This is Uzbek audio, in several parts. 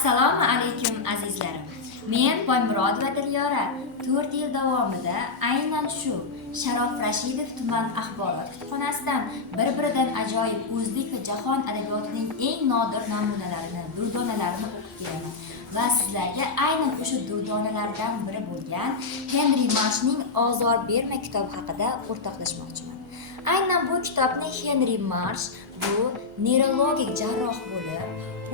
Assalomu alaykum azizlarim. Men Boymurodova Dilyora 4 yil davomida aynan shu Sharof Rashidov tuman axborot kutubxonasidan bir-biridan ajoyib o'zbek va jahon adabiyotining eng nodir namunalarini, durdonalarini o'qib kelaman. Va sizlarga aynan o'sha durdonalardan biri bo'lgan Henri Marshning Ozor berma kitobi haqida o'rtoqlashmoqchiman. Aynan bu kitobni Henri Marsh bu neurologik jarroh bo'lib,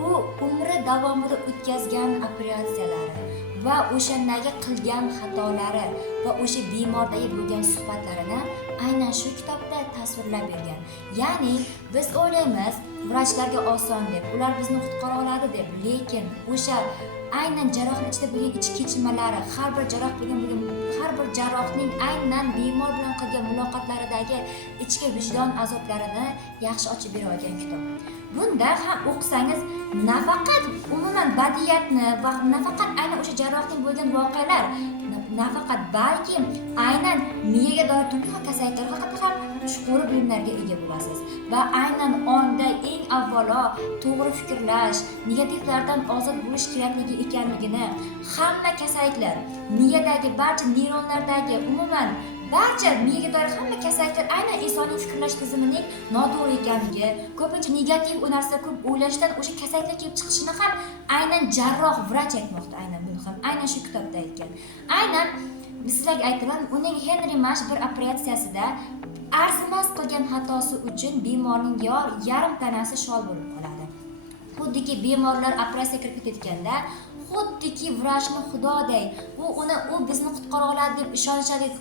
u umri davomida o'tkazgan operatsiyalari va o'shandagi qilgan xatolari va o'sha bemordagi bo'lgan suhbatlarini aynan shu kitobda tasvirlab bergan. Ya'ni biz o'ylaymiz, vrachlarga oson deb, ular bizni qutqara oladi deb, lekin o'sha aynan jarrohning ichida bo'lgan ichki kechinmalari, har bir jarrohning aynan bemor bilan qilgan muloqotlaridagi ichki vijdon azoblarini yaxshi ochib bera olgan kitob. Bunda ham o'qisangiz nafaqat umuman badiiyatni va nafaqat aynan o'sha jarrohning bo'lgan voqealar, nafaqat balki aynan miyaga doir turli xil kasalliklar haqida ham chuqur bilimlarga ega bo'lasiz va aynan onda eng avvalo to'g'ri fikrlash, negativlardan ozod bo'lish kerakligi ekanligini, hamma kasalliklar, miyadagi barcha neyronlardagi umuman barcha miyaga doir hamma kasalliklar aynan insonning fikrlash tizimining noto'g'ri ekanligi, ko'pincha negativ narsa ko'p o'ylashdan o'sha kasalliklar kelib chiqishini ham aynan jarroh, vrach aytmoqda. Aynan buni ham aynan shu kitobda aytgan. Aynan sizlarga aytaman, uning Henri Marsh bir operatsiyasida arzimas qilgan xatosi uchun bemorning yarim tanasi shol bo'lib qoladi. Xuddiki bemorlar operatsiya kirib ketganda, xuddiki vrachni xudoday, u bizni qutqara oladi deb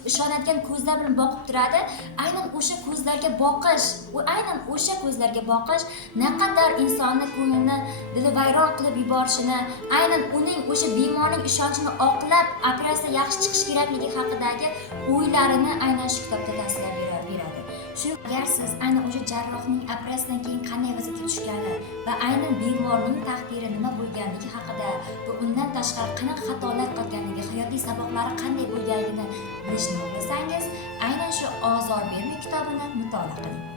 ishonadigan ko'zlar bilan boqib turadi. Aynan o'sha ko'zlarga boqish naqadar insonni ko'nglini dilivayron qilib yuborishini, aynan uning o'sha bemorning ishonchini oqlab operatsiya yaxshi chiqish kerakligi haqidagi o'ylarini aynan shu kitobda tasvirlab beradi. Shu agar siz aynan o'sha jarrohning operatsiyadan keyin qanday vaziyatga tushgani va aynan bemorning taqdiri nima bo'lganligi haqida va undan tashqari qanaqa xatolar qilganligi, hayotiy saboqlari qanday bo'lganligini bilishni xohlasangiz, aynan shu Ozor berma kitobini mutolaa qiling.